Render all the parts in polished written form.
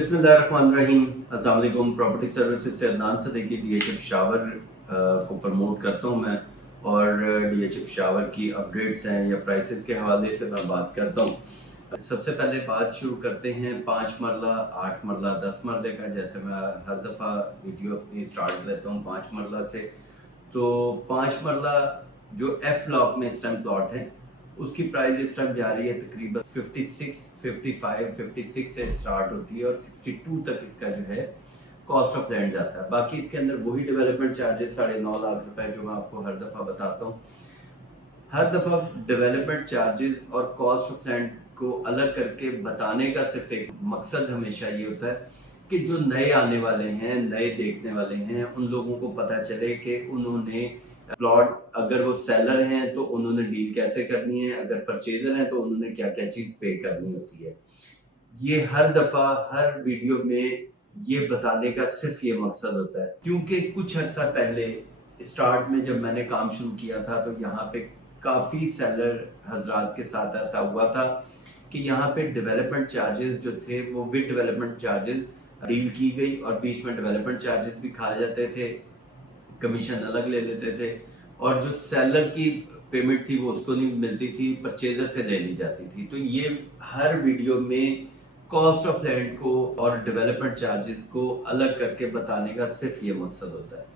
बिस्मिल्लाहिर्रहमानिर्रहीम। अस्सलाम वालेकुम। प्रॉपर्टी सर्विसेज से अदनान सदीकी डीएचएफ शावर को प्रमोट करता हूं मैं, और डीएचएफ शावर की अपडेट्स हैं या प्राइसेस के हवाले से मैं बात करता हूं। सबसे पहले बात शुरू करते हैं 5 मरला, 8 मरला, 10 मरले का। जैसे मैं हर दफ़ा वीडियो अपनी स्टार्ट लेता हूं 5 मरला से। तो 5 मरला जो एफ ब्लॉक में इस टाइम प्लॉट है, उसकी प्राइस इस टाइम जा रही है तकरीबन 56, 55, 56 से स्टार्ट होती है और 62 तक इसका जो है कॉस्ट ऑफ लैंड जाता है। बाकी इसके अंदर वही डेवलपमेंट चार्जेस 9.5 लाख रुपए जो मैं आपको हर दफ़ा बताता हूँ। हर दफ़ा डेवलपमेंट चार्जेस और कॉस्ट ऑफ लैंड को अलग करके बताने का सिर्फ एक मकसद हमेशा ये होता है कि जो नए आने वाले हैं, नए देखने वाले हैं, उन लोगों को पता चले कि उन्होंने प्लॉट, अगर वो सेलर हैं तो उन्होंने डील कैसे करनी है, अगर परचेजर हैं तो उन्होंने क्या क्या चीज़ पे करनी होती है। ये हर दफ़ा हर वीडियो में ये बताने का सिर्फ ये मकसद होता है, क्योंकि कुछ अर्सा पहले स्टार्ट में जब मैंने काम शुरू किया था तो यहाँ पे काफ़ी सेलर हजरात के साथ ऐसा हुआ था कि यहाँ पे डेवलपमेंट चार्जेस जो थे वो विद डेवलपमेंट चार्जेस डील की गई और बीच में डेवलपमेंट चार्जेस भी खा जाते थे, कमीशन अलग ले लेते थे, और जो सेलर की पेमेंट थी वो उसको नहीं मिलती थी, परचेजर से ले ली जाती थी। तो ये हर वीडियो में कॉस्ट ऑफ लैंड को और डेवलपमेंट चार्जेस को अलग करके बताने का सिर्फ ये मकसद होता है।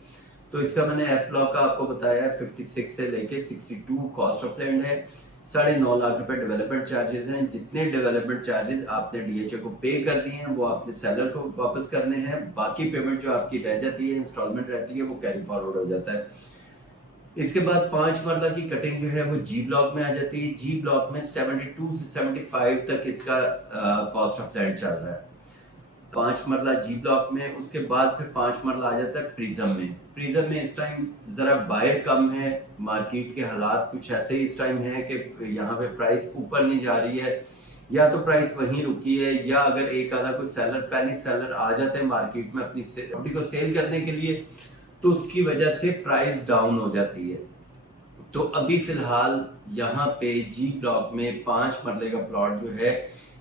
तो इसका मैंने एफ ब्लॉक का आपको बताया है, 56 से लेके 62 कॉस्ट ऑफ लैंड है, 9.5 लाख रुपए डेवलपमेंट चार्जेस हैं। जितने डेवलपमेंट चार्जेस आपने डीएचए को पे कर दिए हैं वो आपने सेलर को वापस करने हैं। बाकी पेमेंट जो आपकी रह जाती है, इंस्टॉलमेंट रहती है, वो कैरी फॉरवर्ड हो जाता है। इसके बाद 5 मरला की कटिंग जो है वो जी ब्लॉक में आ जाती है। जी ब्लॉक में 72 से 75 तक इसका कॉस्ट ऑफ लैंड चल रहा है। 5 मरला जी ब्लॉक में, उसके बाद फिर 5 मरला आ जाता है प्रिज्म में। प्रिज्म में इस टाइम जरा बायर कम है, मार्केट के हालात कुछ ऐसे ही इस टाइम है कि यहाँ पे प्राइस ऊपर नहीं जा रही है, या तो प्राइस वहीं रुकी है, या अगर एक आधा कोई सेलर, पैनिक सेलर आ जाते हैं मार्केट में अपनी प्रॉपर्टी को सेल करने के लिए, तो उसकी वजह से प्राइस डाउन हो जाती है। तो अभी फिलहाल यहाँ पे जी ब्लॉक में 5 मरले का प्लॉट जो है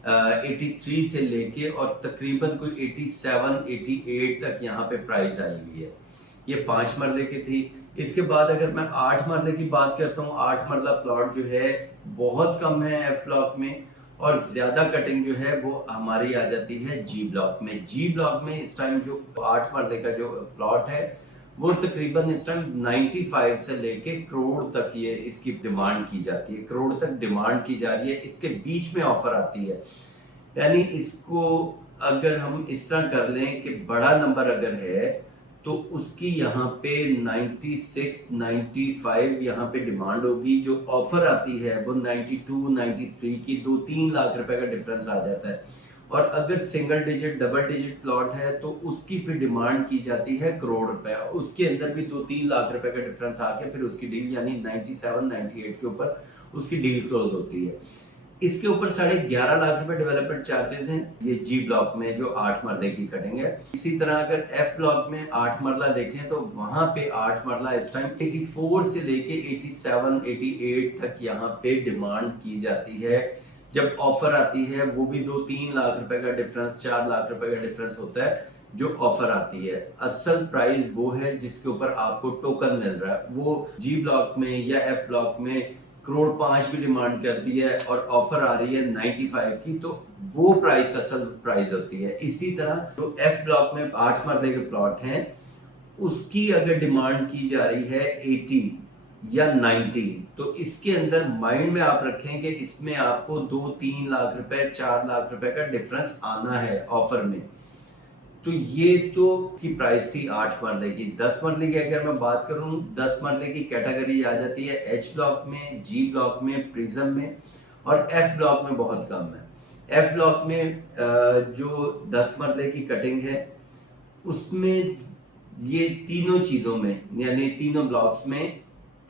83 से लेके और तकरीबन कोई 87, 88 तक यहाँ पे प्राइस आई हुई है। ये 5 मरले की थी। इसके बाद अगर मैं 8 मरले की बात करता हूँ, 8 मरला प्लॉट जो है बहुत कम है एफ ब्लॉक में, और ज्यादा कटिंग जो है वो हमारी आ जाती है जी ब्लॉक में। जी ब्लॉक में इस टाइम जो 8 मरले का जो प्लॉट है वो तकरीबन इस टाइम 95 से लेके करोड़ तक ये इसकी डिमांड की जाती है, करोड़ तक डिमांड की जा रही है। इसके बीच में ऑफर आती है, यानी इसको अगर हम इस तरह कर लें कि बड़ा नंबर अगर है तो उसकी यहाँ पे 96, 95 यहाँ पे डिमांड होगी। जो ऑफर आती है वो 92, 93 की 2-3 लाख रुपए का डिफरेंस आ जाता है। और अगर single digit, double digit plot है तो उसकी फिर डिमांड की जाती है करोड़ रुपए, उसके अंदर भी 2-3 लाख रुपए का डिफरेंस आके फिर उसकी डील यानी 97, 98 के ऊपर उसकी डील क्लोज होती है। इसके ऊपर 11.5 लाख रुपए डेवलपमेंट चार्जेस हैं ये जी ब्लॉक में जो 8 मरले की कटिंग है। इसी तरह अगर एफ ब्लॉक में 8 मरला देखें तो वहां पे 8 मरला इस टाइम 84 से लेके 87, 88 तक यहाँ पे डिमांड की जाती है। जब ऑफर आती है वो भी 2-3 लाख रुपए का डिफरेंस, 4 लाख रुपए का डिफरेंस होता है जो ऑफर आती है। असल प्राइस वो है जिसके ऊपर आपको टोकन मिल रहा है। वो जी ब्लॉक में या एफ ब्लॉक में 1.5 करोड़ भी डिमांड कर दी है और ऑफर आ रही है 95 की, तो वो प्राइस असल प्राइस होती है। इसी तरह जो एफ ब्लॉक में 8 मरले के प्लॉट हैं उसकी अगर डिमांड की जा रही है 80 या 90, तो इसके अंदर माइंड में आप रखें कि इसमें आपको 2-3 लाख रुपए, 4 लाख रुपए का डिफरेंस आना है ऑफर में। तो ये तो की प्राइस थी 8 मरले की। 10 मरले की अगर मैं बात करूं, 10 मरले की कैटेगरी आ जाती है एच ब्लॉक में, जी ब्लॉक में, प्रिज्म में, और एफ ब्लॉक में बहुत कम है। एफ ब्लॉक में जो 10 मरले की कटिंग है उसमें ये तीनों चीजों में, यानी तीनों ब्लॉक्स में,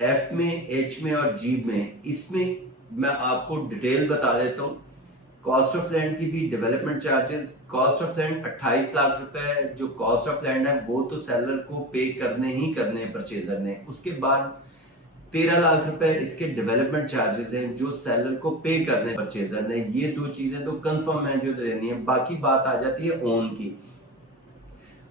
एफ में, एच में और जी में, इसमें मैं आपको डिटेल बता देता हूँ। कॉस्ट ऑफ लैंड की भी, development charges, cost of land 28 lakh रुपए जो कॉस्ट ऑफ लैंड है वो तो सेलर को पे करने ही करने परचेजर ने। उसके बाद 13 लाख रुपए इसके डेवलपमेंट चार्जेस हैं जो सेलर को पे करने परचेजर ने। ये दो चीजें तो कंफर्म है जो देनी है। बाकी बात आ जाती है ओन की।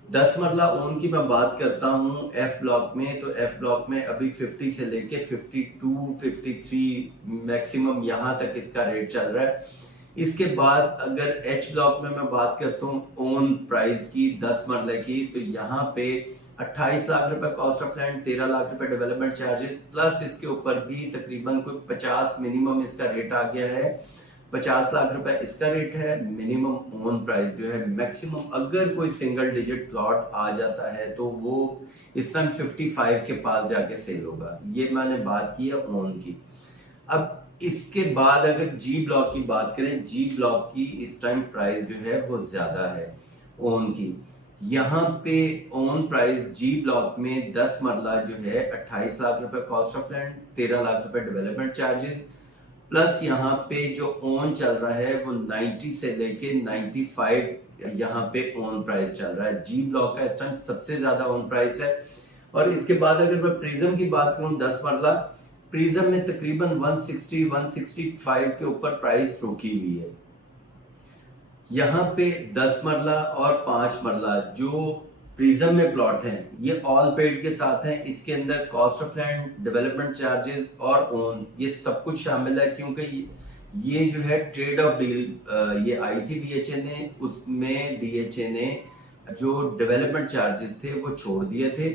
10 मरला ओन की मैं बात करता हूँ एफ ब्लॉक में, तो एफ ब्लॉक में अभी 50 से लेके 52 53 मैक्सिमम यहाँ तक इसका रेट चल रहा है। इसके बाद अगर एच ब्लॉक में मैं बात करता हूँ ओन प्राइस की 10 मरले की, तो यहाँ पे 28 लाख रुपए कॉस्ट ऑफ लैंड, 13 लाख रुपए डेवलपमेंट चार्जेस, प्लस इसके ऊपर भी तकरीबन कोई 50 मिनिमम इसका रेट आ गया है। 50 लाख रुपए इसका रेट है मिनिमम ओन प्राइस जो है। मैक्सिमम अगर कोई सिंगल डिजिट प्लॉट आ जाता है तो वो इस टाइम 55 के पास जाके सेल होगा। ये मैंने बात की है ओन की। अब इसके बाद अगर जी ब्लॉक की बात करें, जी ब्लॉक की इस टाइम प्राइस जो है वो ज्यादा है ओन की। यहाँ पे ओन प्राइस जी ब्लॉक में 10 मरला जो है 28 लाख रुपए कॉस्ट ऑफ लैंड, 13 लाख रुपए डेवलपमेंट चार्जेस, प्लस यहाँ पे जो ओन चल रहा है वो 90 से लेके 95 यहाँ पे ओन प्राइस चल रहा है। जी ब्लॉक का इस टाइम सबसे ज्यादा ओन प्राइस है। और इसके बाद अगर मैं प्रिज्म की बात करूँ 10 मरला, प्रिज्म में तकरीबन 160 165 के ऊपर प्राइस रुकी हुई है। यहाँ पे 10 मरला और 5 मरला जो प्रिज्म में प्लॉट हैं ये ऑल पेड के साथ हैं। इसके अंदर cost of land, development charges और ओन ये सब कुछ शामिल है, क्योंकि ये जो है ट्रेड ऑफ डील ये आई थी डीएचए ने, उसमें डीएचए ने जो डेवलपमेंट चार्जेस थे वो छोड़ दिए थे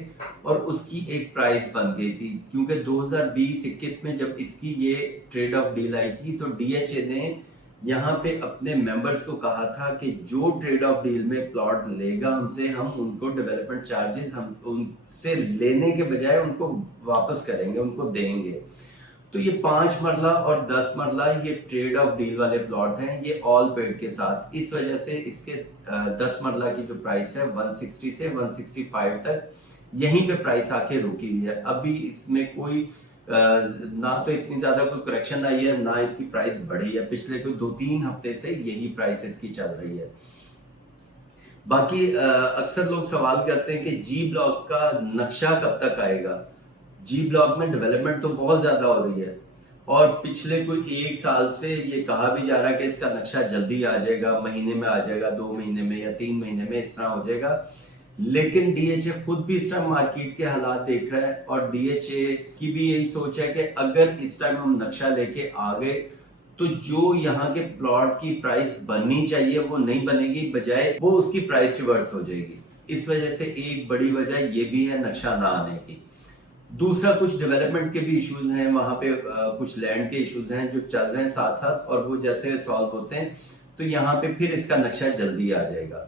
और उसकी एक प्राइस बन गई थी। क्योंकि 2020-21 में जब इसकी ये ट्रेड ऑफ डील आई थी तो डीएचए ने यहाँ पे अपने मेंबर्स को कहा था कि जो ट्रेड ऑफ डील में प्लॉट लेगा हमसे, हम उनको डेवलपमेंट चार्जेस हम उनसे लेने के बजाय उनको वापस करेंगे, उनको देंगे। तो ये 5 मरला और 10 मरला ये ट्रेड ऑफ डील वाले प्लॉट हैं, ये ऑल पेड के साथ। इस वजह से इसके 10 मरला की जो प्राइस है 160 से 165 तक यहीं पे प्राइस आके रुकी हुई है। अभी इसमें कोई ना तो इतनी ज्यादा कोई करेक्शन आई है, ना इसकी प्राइस बढ़ी है। पिछले कोई 2-3 हफ्ते से यही प्राइस इसकी चल रही है। बाकी अक्सर लोग सवाल करते हैं कि जी ब्लॉक का नक्शा कब तक आएगा। जी ब्लॉक में डेवलपमेंट तो बहुत ज्यादा हो रही है और पिछले कोई 1 साल से ये कहा भी जा रहा है कि इसका नक्शा जल्दी आ जाएगा, महीने में आ जाएगा, 2 महीने में या 3 महीने में इस तरह हो जाएगा। लेकिन डीएचए खुद भी इस टाइम मार्केट के हालात देख रहा है और डीएचए की भी यही सोच है कि अगर इस टाइम हम नक्शा लेके आ गए तो जो यहाँ के प्लॉट की प्राइस बननी चाहिए वो नहीं बनेगी, बजाय वो उसकी प्राइस रिवर्स हो जाएगी। इस वजह से एक बड़ी वजह ये भी है नक्शा ना आने की। दूसरा कुछ डेवलपमेंट के भी इश्यूज हैं वहां पे, कुछ लैंड के इश्यूज हैं जो चल रहे हैं साथ साथ, और वो जैसे सॉल्व होते हैं तो यहाँ पे फिर इसका नक्शा जल्दी आ जाएगा।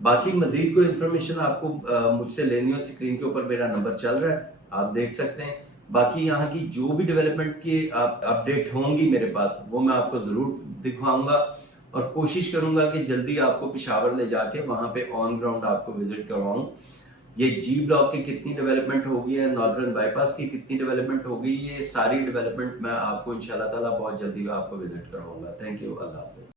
बाकी मजीद कोई इन्फॉर्मेशन आपको मुझसे लेनी हो, स्क्रीन के ऊपर मेरा नंबर चल रहा है, आप देख सकते हैं। बाकी यहाँ की जो भी डेवलपमेंट की अपडेट होंगी मेरे पास वो मैं आपको जरूर दिखवाऊंगा और कोशिश करूंगा कि जल्दी आपको पेशावर ले जाके वहां पे ऑन ग्राउंड आपको विजिट करवाऊं। ये जी ब्लॉक की कितनी डेवलपमेंट होगी है, नॉर्दर्न बाईपास की कितनी डेवलपमेंट होगी, ये सारी डेवलपमेंट मैं आपको इंशाल्लाह ताला बहुत जल्दी आपको विजिट करवाऊंगा। Thank you, Allah Hafiz.